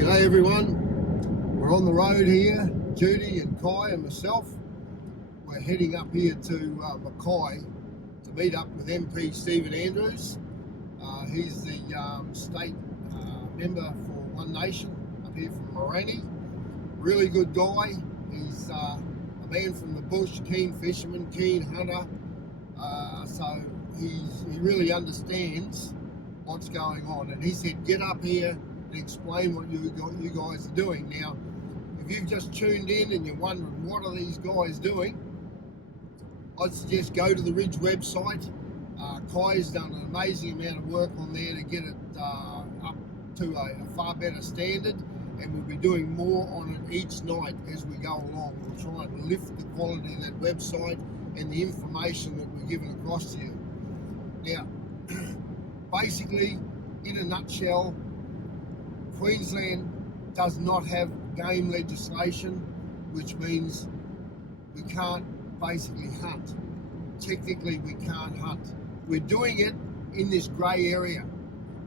G'day everyone, we're on the road here, Judy and Kai and myself. We're heading up here to Mackay to meet up with MP Stephen Andrews. He's the state member for One Nation up here from Morani. Really good guy. He's a man from the bush, keen fisherman, keen hunter. So he really understands what's going on. And he said, get up here and explain what you guys are doing. Now, if you've just tuned in and you're wondering what are these guys doing, I'd suggest go to the Ridge website. Kai's done an amazing amount of work on there to get it up to a far better standard, and we'll be doing more on it each night as we go along. We'll try and lift the quality of that website and the information that we're giving across to you. Now, basically, in a nutshell, Queensland does not have game legislation, which means we can't basically hunt. Technically, we can't hunt. We're doing it in this grey area.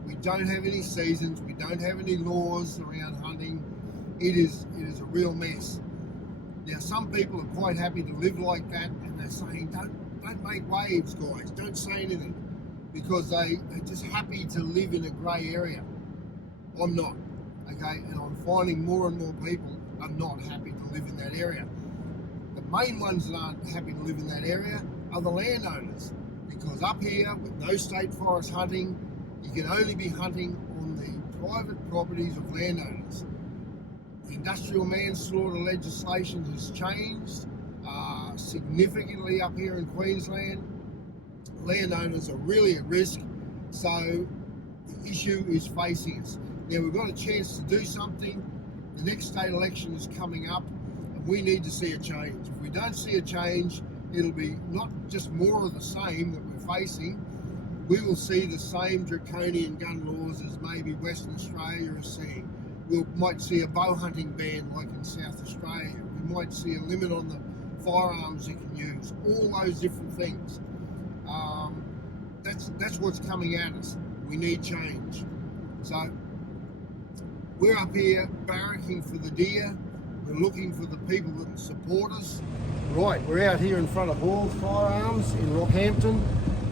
We don't have any seasons. We don't have any laws around hunting. It is a real mess. Now, some people are quite happy to live like that, and they're saying, don't make waves, guys. Don't say anything, because they're just happy to live in a grey area. I'm not, okay? And I'm finding more and more people are not happy to live in that area. The main ones that aren't happy to live in that area are the landowners, because up here with no state forest hunting, you can only be hunting on the private properties of landowners. The industrial manslaughter legislation has changed significantly up here in Queensland. Landowners are really at risk, so the issue is facing us. Now, we've got a chance to do something. The next state election is coming up, and we need to see a change. If we don't see a change, it'll be not just more of the same that we're facing. We will see the same draconian gun laws as maybe Western Australia is seeing. We might see a bow hunting ban like in South Australia. We might see a limit on the firearms you can use. All those different things. That's what's coming at us. We need change. So we're up here barracking for the deer. We're looking for the people that will support us. Right, we're out here in front of Hall Firearms in Rockhampton,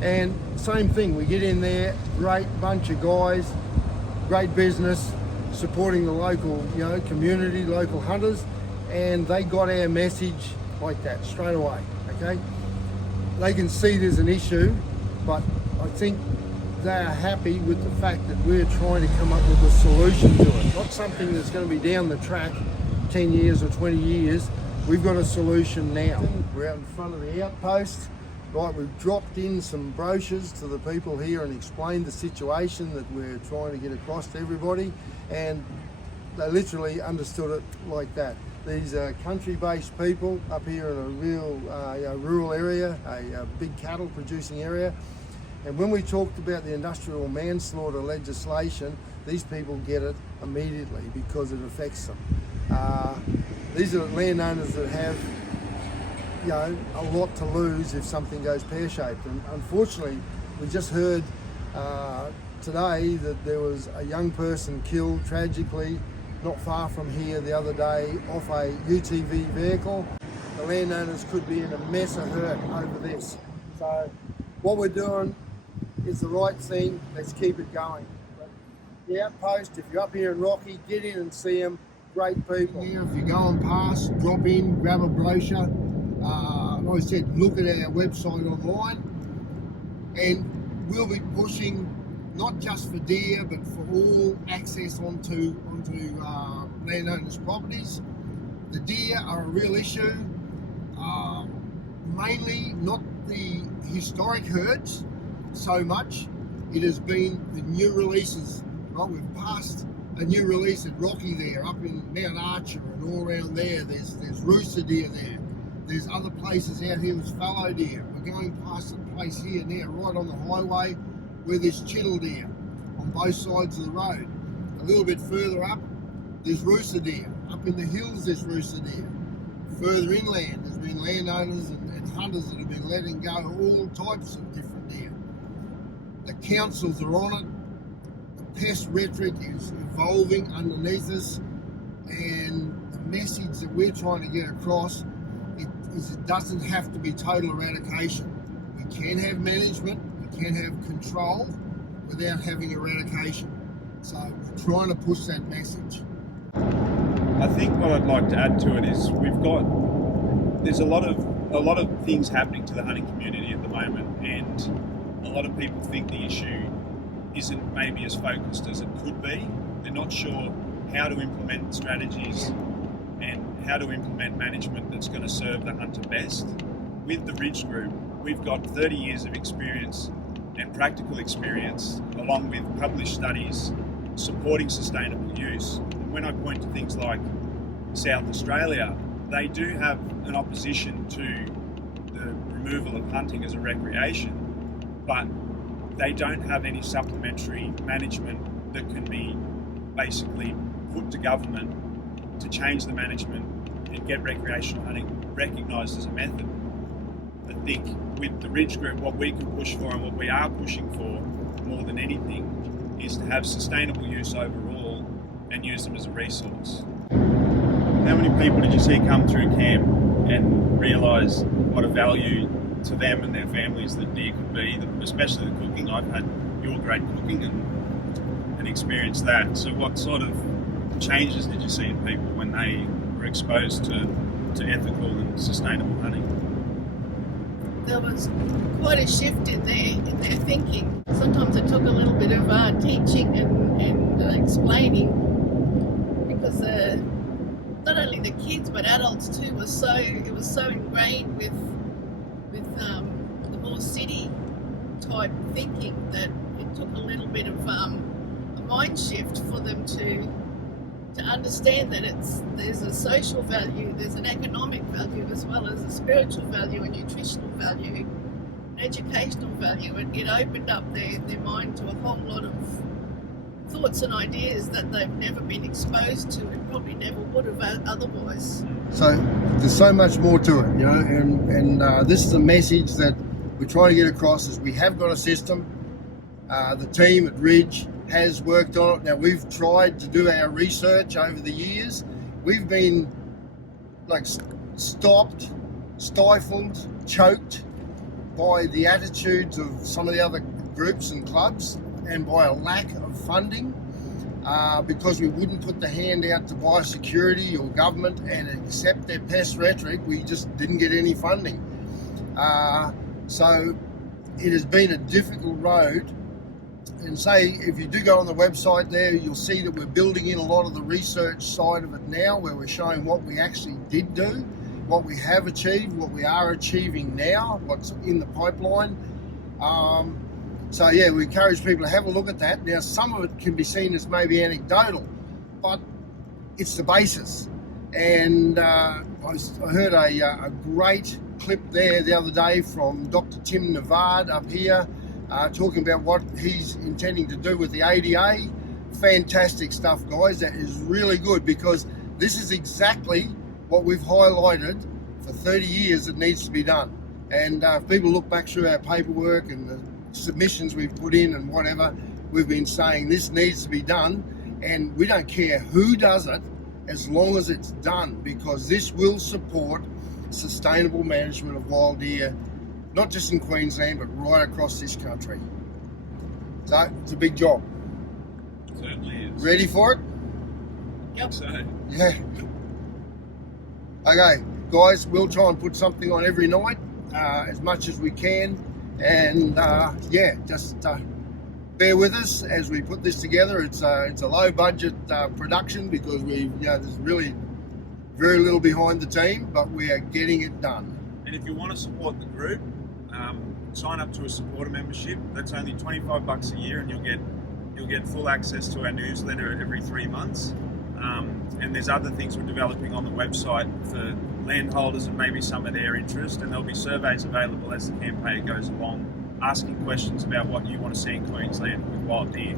and same thing, we get in there, great bunch of guys, great business, supporting the local, community, local hunters, and they got our message like that straight away, okay? They can see there's an issue, but I think they are happy with the fact that we're trying to come up with a solution to it, not something that's going to be down the track 10 years or 20 years. We've got a solution now. We're out in front of the outpost. Right, we've dropped in some brochures to the people here and explained the situation that we're trying to get across to everybody, and they literally understood it like that. These are country-based people up here in a real rural area, a big cattle producing area. And when we talked about the industrial manslaughter legislation, these people get it immediately because it affects them. These are landowners that have, a lot to lose if something goes pear-shaped. And unfortunately, we just heard today that there was a young person killed tragically not far from here the other day off a UTV vehicle. The landowners could be in a mess of hurt over this. So what we're doing is the right thing. Let's keep it going. But the outpost, if you're up here in Rocky, get in and see them. Great people. Here, if you're going past, drop in, grab a brochure. Like I said, look at our website online, and we'll be pushing not just for deer, but for all access onto landowners' properties. The deer are a real issue, mainly not the historic herds so much. It has been the new releases. Right, we've passed a new release at Rocky there, up in Mount Archer and all around there. There's rooster deer there. There's other places out here with fallow deer. We're going past a place here now, right on the highway, where there's chittle deer on both sides of the road. A little bit further up, there's rooster deer. Up in the hills, there's rooster deer. Further inland, there's been landowners and hunters that have been letting go all types of different deer. The councils are on it. The pest rhetoric is evolving underneath us, and the message that we're trying to get across is it doesn't have to be total eradication. We can have management, we can have control without having eradication. So we're trying to push that message. I think what I'd like to add to it is there's a lot of things happening to the hunting community at the moment, and a lot of people think the issue isn't maybe as focused as it could be. They're not sure how to implement strategies and how to implement management that's going to serve the hunter best. With the Ridge Group, we've got 30 years of experience and practical experience, along with published studies supporting sustainable use. And when I point to things like South Australia, they do have an opposition to the removal of hunting as a recreation, but they don't have any supplementary management that can be basically put to government to change the management and get recreational hunting recognised as a method. I think with the Ridge Group, what we can push for and what we are pushing for more than anything is to have sustainable use overall and use them as a resource. How many people did you see come through camp and realise what a value to them and their families that deer could be, especially the cooking? I've had your great cooking and experienced that. So what sort of changes did you see in people when they were exposed to ethical and sustainable hunting? There was quite a shift in their thinking. Sometimes it took a little bit of teaching and explaining, because not only the kids but adults too it was so ingrained with the more city type thinking that it took a little bit of a mind shift for them to understand that there's a social value, there's an economic value, as well as a spiritual value, a nutritional value, an educational value, and it opened up their mind to a whole lot of thoughts and ideas that they've never been exposed to and probably never would have otherwise. So there's so much more to it, you know, and this is a message that we're trying to get across, is we have got a system. The team at Ridge has worked on it. Now, we've tried to do our research over the years. We've been stopped, stifled, choked by the attitudes of some of the other groups and clubs, and by a lack of funding, because we wouldn't put the hand out to biosecurity or government and accept their pest rhetoric. We just didn't get any funding. So it has been a difficult road. And say, if you do go on the website there, you'll see that we're building in a lot of the research side of it now, where we're showing what we actually did do, what we have achieved, what we are achieving now, what's in the pipeline. So yeah, we encourage people to have a look at that. Now, some of it can be seen as maybe anecdotal, but it's the basis. And I heard a great clip there the other day from Dr. Tim Navard up here, talking about what he's intending to do with the ADA. Fantastic stuff, guys. That is really good, because this is exactly what we've highlighted for 30 years that needs to be done. And if people look back through our paperwork and the submissions we've put in and whatever, we've been saying this needs to be done, and we don't care who does it as long as it's done, because this will support sustainable management of wild deer, not just in Queensland, but right across this country. So it's a big job. It certainly is. Ready for it? Yep. So, Yeah. Okay, guys, we'll try and put something on every night, as much as we can. And just bear with us as we put this together. It's a low budget production, because there's really very little behind the team, but we are getting it done. and if you want to support the group, sign up to a supporter membership. That's only $25 a year, and you'll get full access to our newsletter every 3 months. And there's other things we're developing on the website for landholders and maybe some of their interest, and there'll be surveys available as the campaign goes along, asking questions about what you want to see in Queensland with wild deer.